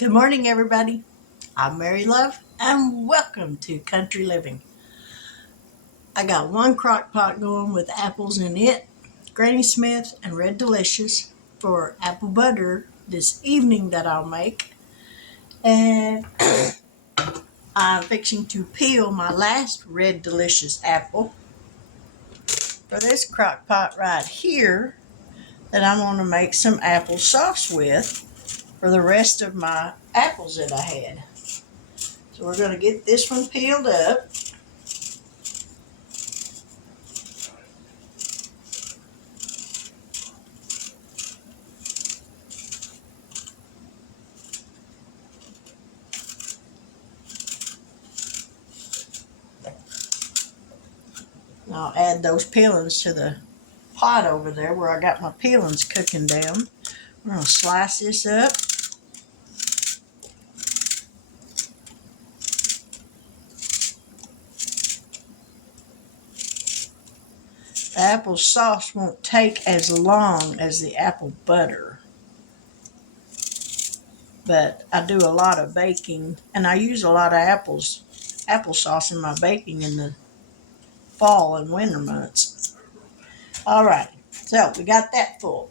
Good morning, everybody. I'm Mary Love, and welcome to Country Living. I got one crock pot going with apples in it, Granny Smith, and Red Delicious for apple butter this evening that I'll make. And I'm fixing to peel my last Red Delicious apple for this crock pot right here that I'm going to make some applesauce with for the rest of my apples that I had. So we're going to get this one peeled up. And I'll add those peelings to the pot over there where I got my peelings cooking down. We're going to slice this up. The apple sauce won't take as long as the apple butter, but I do a lot of baking and I use a lot of applesauce in my baking in the fall and winter months. All right, so we got that full.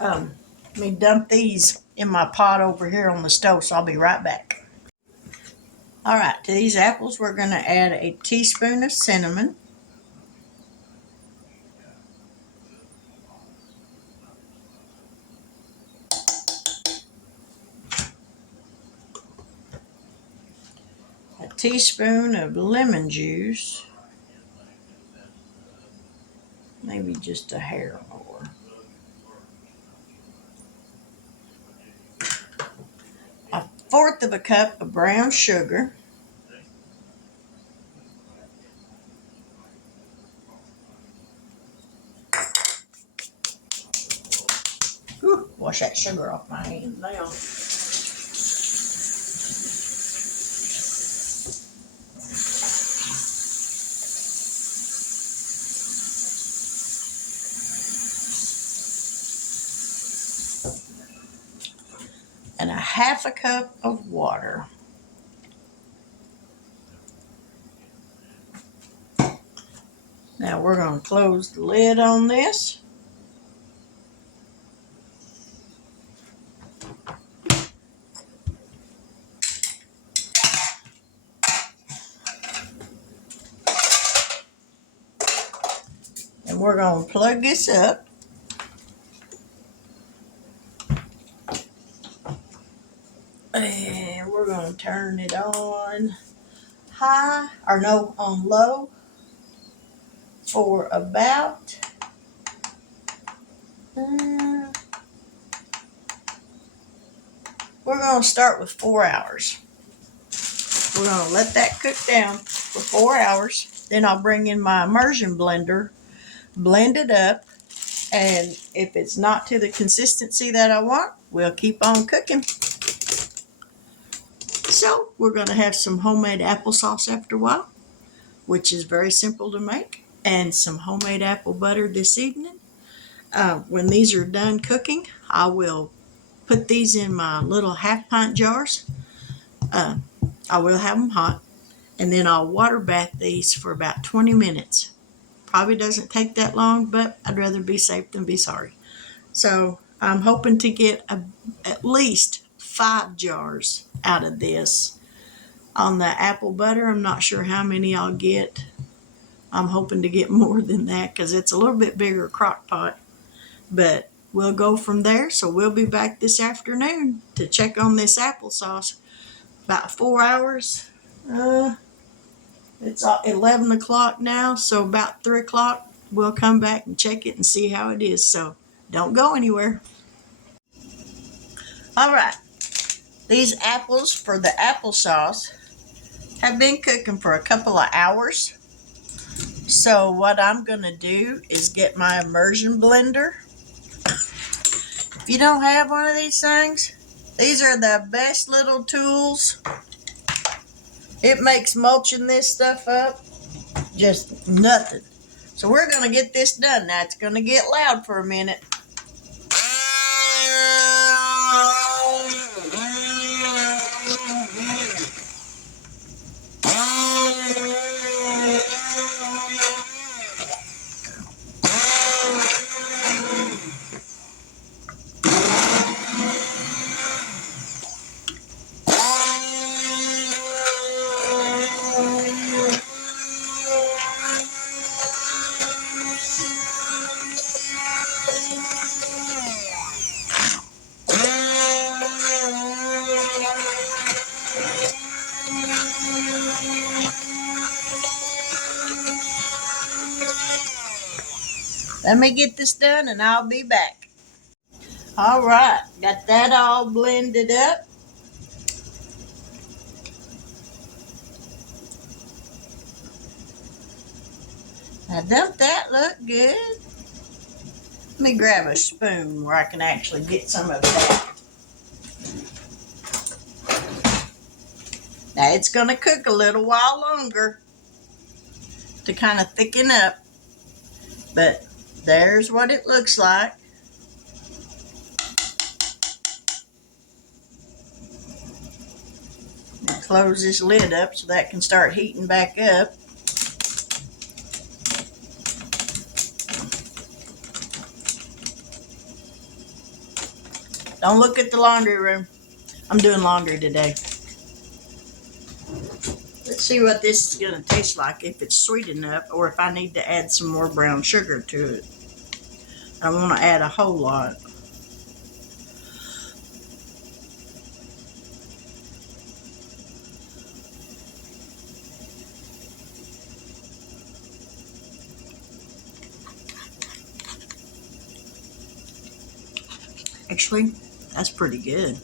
Let me dump these in my pot over here on the stove, so I'll be right back. All right, to these apples we're going to add a teaspoon of cinnamon, a teaspoon of lemon juice, maybe just a hair more, a fourth of a cup of brown sugar, wash that sugar off my hand now. And a half a cup of water. Now we're going to close the lid on this. And we're going to plug this up. And we're going to turn it on on low for about we're going to start with 4 hours. We're going to let that cook down for 4 hours. Then I'll bring in my immersion blender, blend it up, and if it's not to the consistency that I want, we'll keep on cooking. So we're going to have some homemade applesauce after a while, which is very simple to make, and some homemade apple butter this evening. When these are done cooking, I will put these in my little half-pint jars. I will have them hot, and then I'll water bath these for about 20 minutes. Probably doesn't take that long, but I'd rather be safe than be sorry. So I'm hoping to get at least 5 jars out of this. On the apple butter, I'm not sure how many I'll get. I'm hoping to get more than that because it's a little bit bigger crock pot. But we'll go from there. So we'll be back this afternoon to check on this applesauce. About 4 hours. It's 11 o'clock now, so about 3 o'clock we'll come back and check it and see how it is. So don't go anywhere. All right, these apples for the applesauce have been cooking for a couple of hours. So what I'm going to do is get my immersion blender. If you don't have one of these things, these are the best little tools. It makes mulching this stuff up just nothing. So we're going to get this done. Now it's going to get loud for a minute. Let me get this done and I'll be back. All right, got that all blended up. Now don't that look good? Let me grab a spoon where I can actually get some of that. Now it's going to cook a little while longer to kind of thicken up, but there's what it looks like. Now close this lid up so that can start heating back up. Don't look at the laundry room. I'm doing laundry today. Let's see what this is going to taste like, if it's sweet enough or if I need to add some more brown sugar to it. I want to add a whole lot. Actually, that's pretty good.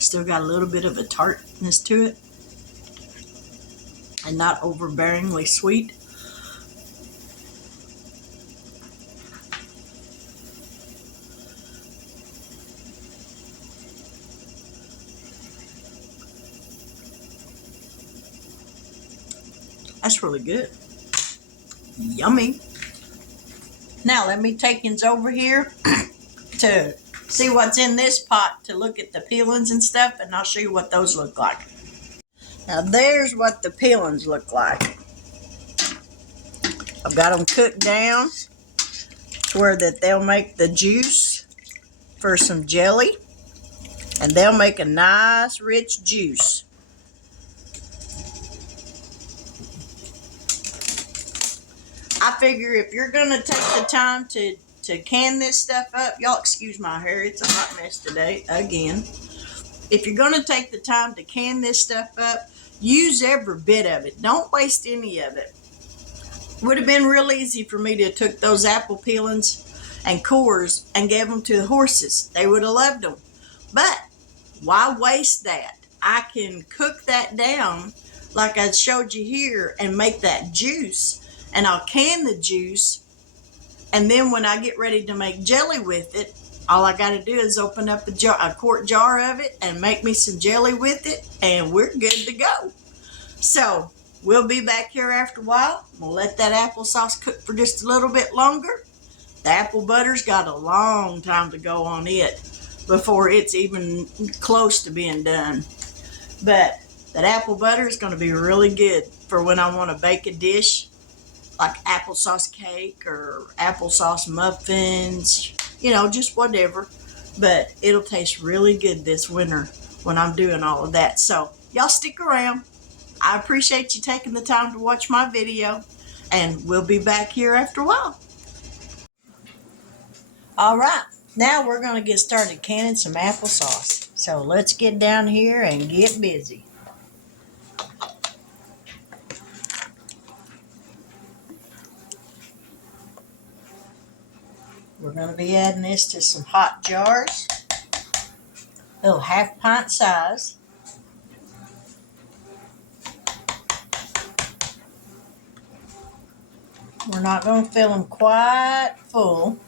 Still got a little bit of a tartness to it and not overbearingly sweet. That's really good. Yummy. Now let me take things over here to see what's in this pot, to look at the peelings and stuff, and I'll show you what those look like. Now there's what the peelings look like. I've got them cooked down to where that they'll make the juice for some jelly, and they'll make a nice rich juice. I figure if you're gonna take the time to can this stuff up, y'all excuse my hair, it's a hot mess today again. If you're gonna take the time to can this stuff up, use every bit of it. Don't waste any of it. Would have been real easy for me to have took those apple peelings and cores and gave them to the horses. They would have loved them. But why waste that? I can cook that down like I showed you here and make that juice, and I'll can the juice, and then when I get ready to make jelly with it, all I got to do is open up a quart jar of it and make me some jelly with it, and we're good to go. So we'll be back here after a while. We'll let that applesauce cook for just a little bit longer. The apple butter's got a long time to go on it before it's even close to being done. But that apple butter is going to be really good for when I want to bake a dish like applesauce cake or applesauce muffins, you know, just whatever. But it'll taste really good this winter when I'm doing all of that. So y'all stick around. I appreciate you taking the time to watch my video, and we'll be back here after a while. All right, now we're going to get started canning some applesauce. So let's get down here and get busy. We're going to be adding this to some hot jars, little half-pint size. We're not going to fill them quite full.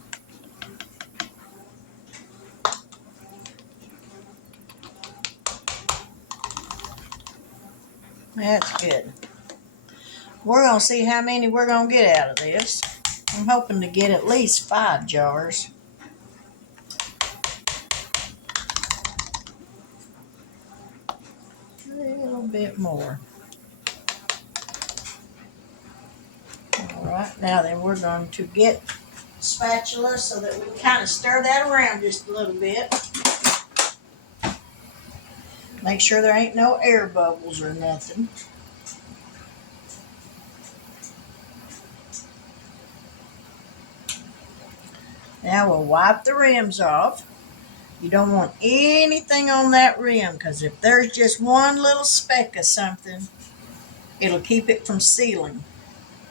That's good. We're going to see how many we're going to get out of this. I'm hoping to get at least 5 jars. A little bit more. All right, now then we're going to get a spatula so that we can kind of stir that around just a little bit. Make sure there ain't no air bubbles or nothing. Now we'll wipe the rims off. You don't want anything on that rim, because if there's just one little speck of something, it'll keep it from sealing.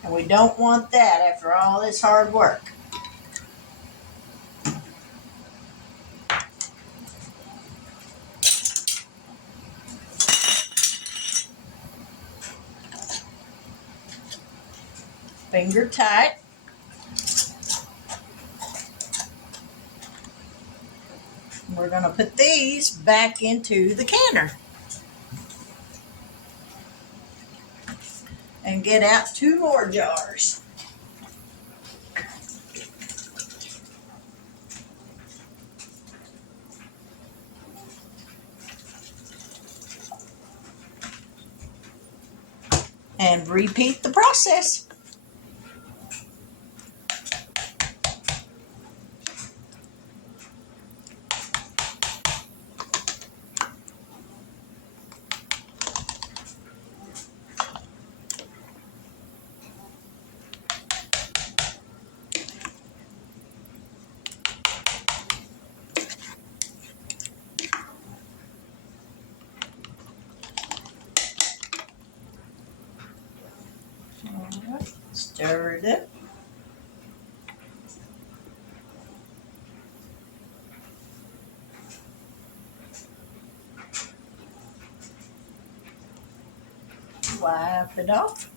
And we don't want that after all this hard work. Finger tight. We're going to put these back into the canner and get out 2 more jars. And repeat the process. Alright, stir it up. Wipe it off.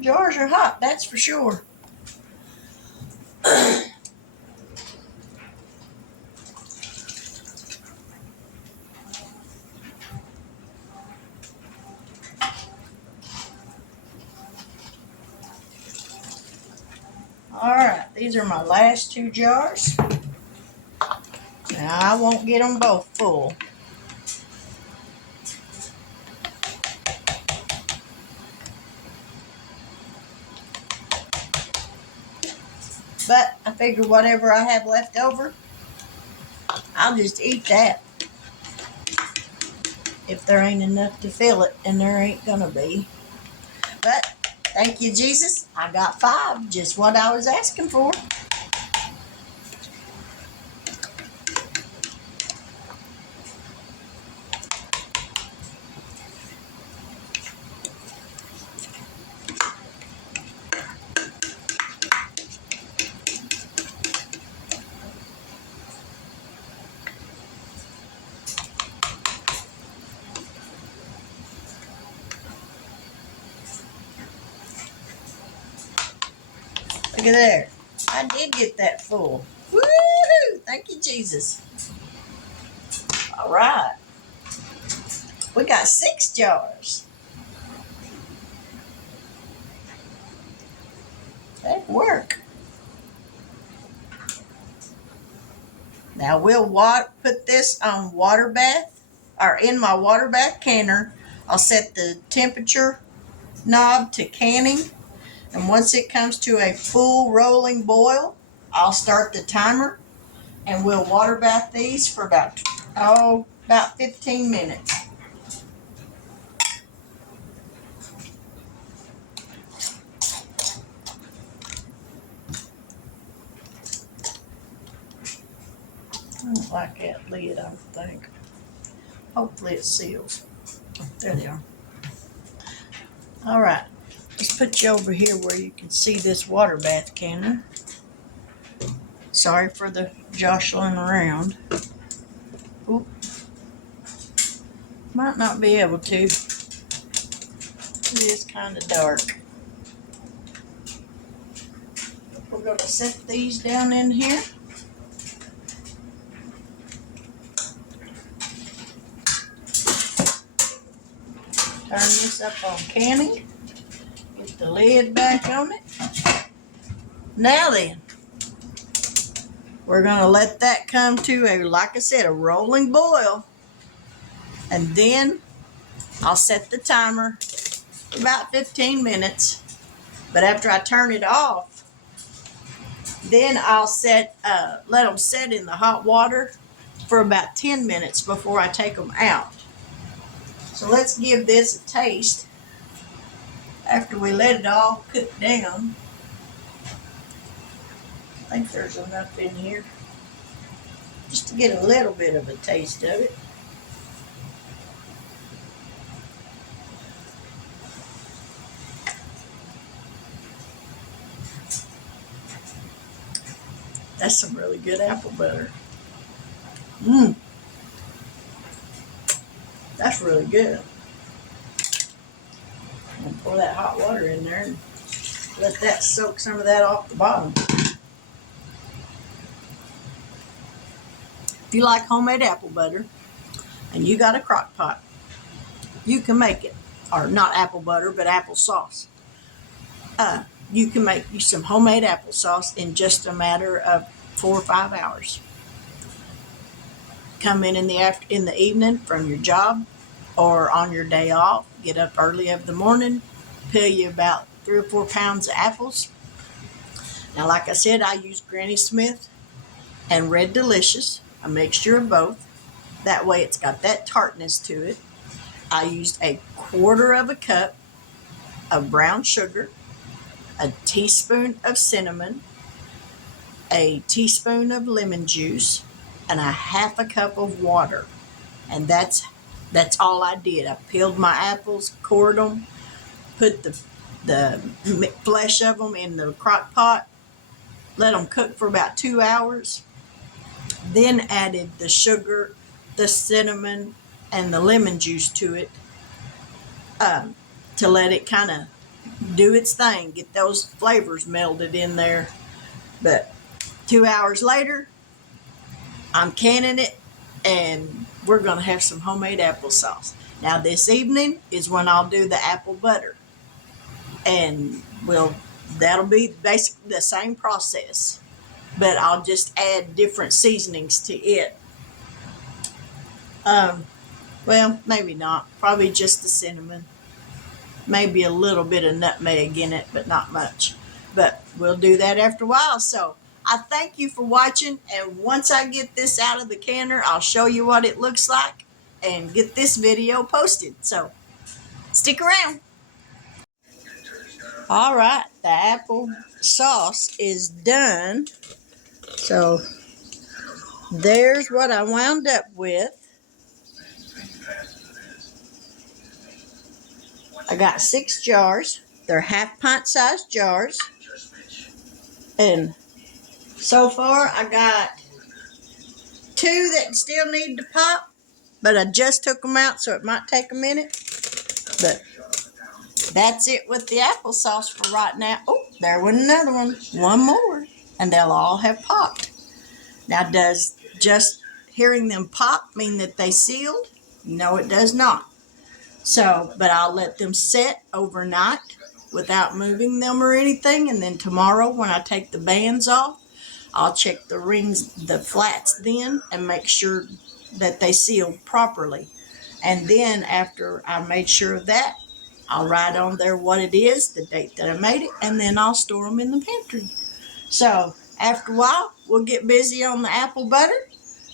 Jars are hot, that's for sure. Alright, these are my last 2 jars. Now I won't get them both full. But I figure whatever I have left over, I'll just eat that. If there ain't enough to fill it, and there ain't gonna be. But thank you, Jesus. I got 5, just what I was asking for. Look at there. I did get that full. Woo-hoo! Thank you, Jesus. All right. We got 6 jars. That'd work. Now we'll put this on water bath, or in my water bath canner. I'll set the temperature knob to canning. And once it comes to a full rolling boil, I'll start the timer and we'll water bath these for about 15 minutes. I don't like that lid, I think. Hopefully it seals. There they are. All right. Let's put you over here where you can see this water bath canner. Sorry for the jostling around. Oop. Might not be able to. It is kind of dark. We're going to set these down in here. Turn this up on canning. Get the lid back on it. Now then, we're going to let that come to a, like I said, a rolling boil. And then I'll set the timer for about 15 minutes. But after I turn it off, then I'll let them set in the hot water for about 10 minutes before I take them out. So let's give this a taste after we let it all cook down. I think there's enough in here just to get a little bit of a taste of it. That's some really good apple butter. That's really good. I'm gonna pour that hot water in there and let that soak some of that off the bottom. If you like homemade apple butter and you got a crock pot, you can make it. Or not apple butter, but applesauce. You can make you some homemade applesauce in just a matter of 4 or 5 hours. Come in the evening from your job or on your day off. Get up early of the morning, peel you about 3 or 4 pounds of apples. Now, like I said, I use Granny Smith and Red Delicious, a mixture of both. That way it's got that tartness to it. I used 1/4 cup of brown sugar, a teaspoon of cinnamon, a teaspoon of lemon juice, and a 1/2 cup of water. And that's all I did. I peeled my apples, cored them, put the flesh of them in the crock pot, let them cook for about 2 hours, then added the sugar, the cinnamon, and the lemon juice to it to let it kind of do its thing, get those flavors melded in there. But 2 hours later, I'm canning it, and we're going to have some homemade applesauce. Now, this evening is when I'll do the apple butter, and that'll be basically the same process, but I'll just add different seasonings to it. Well, maybe not. Probably just the cinnamon. Maybe a little bit of nutmeg in it, but not much. But we'll do that after a while. So I thank you for watching. And once I get this out of the canner, I'll show you what it looks like and get this video posted. So stick around. All right, the apple sauce is done. So there's what I wound up with. I got 6 jars. They're 1/2 pint sized jars. And so far I got 2 that still need to pop, but I just took them out, so it might take a minute. But that's it with the applesauce for right now. Oh, there went another one. One more, and they'll all have popped. Now, does just hearing them pop mean that they sealed? No, it does not. So, but I'll let them set overnight without moving them or anything. And then tomorrow when I take the bands off, I'll check the rings, the flats then, and make sure that they seal properly. And then after I made sure of that, I'll write on there what it is, the date that I made it, and then I'll store them in the pantry. So after a while, we'll get busy on the apple butter,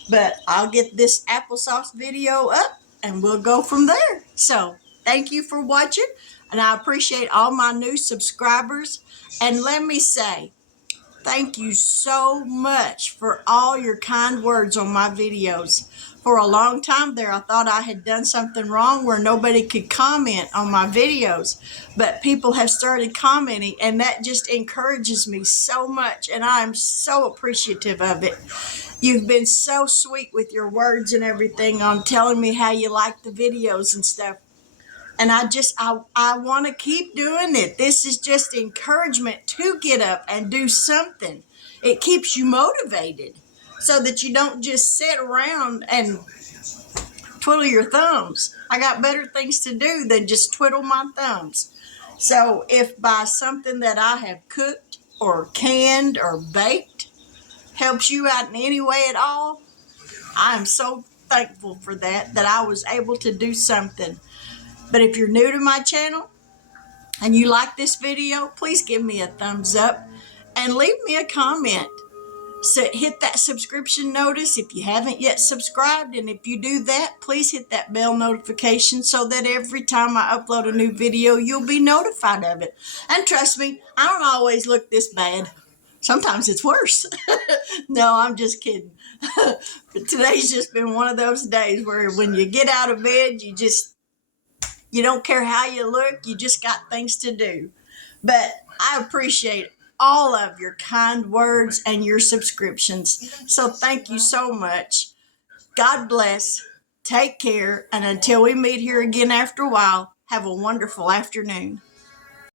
but I'll get this applesauce video up and we'll go from there. So thank you for watching, and I appreciate all my new subscribers. And let me say, thank you so much for all your kind words on my videos. For a long time there, I thought I had done something wrong where nobody could comment on my videos, but people have started commenting, and that just encourages me so much, and I'm so appreciative of it. You've been so sweet with your words and everything on telling me how you like the videos and stuff. And I want to keep doing it. This is just encouragement to get up and do something. It keeps you motivated so that you don't just sit around and twiddle your thumbs. I got better things to do than just twiddle my thumbs. So if by something that I have cooked or canned or baked helps you out in any way at all, I am so thankful for that I was able to do something. But if you're new to my channel, and you like this video, please give me a thumbs up and leave me a comment. So hit that subscription notice if you haven't yet subscribed, and if you do that, please hit that bell notification so that every time I upload a new video, you'll be notified of it. And trust me, I don't always look this bad. Sometimes it's worse. No, I'm just kidding. But today's just been one of those days where when you get out of bed, you don't care how you look, you just got things to do. But I appreciate all of your kind words and your subscriptions. So thank you so much. God bless. Take care. And until we meet here again after a while, have a wonderful afternoon.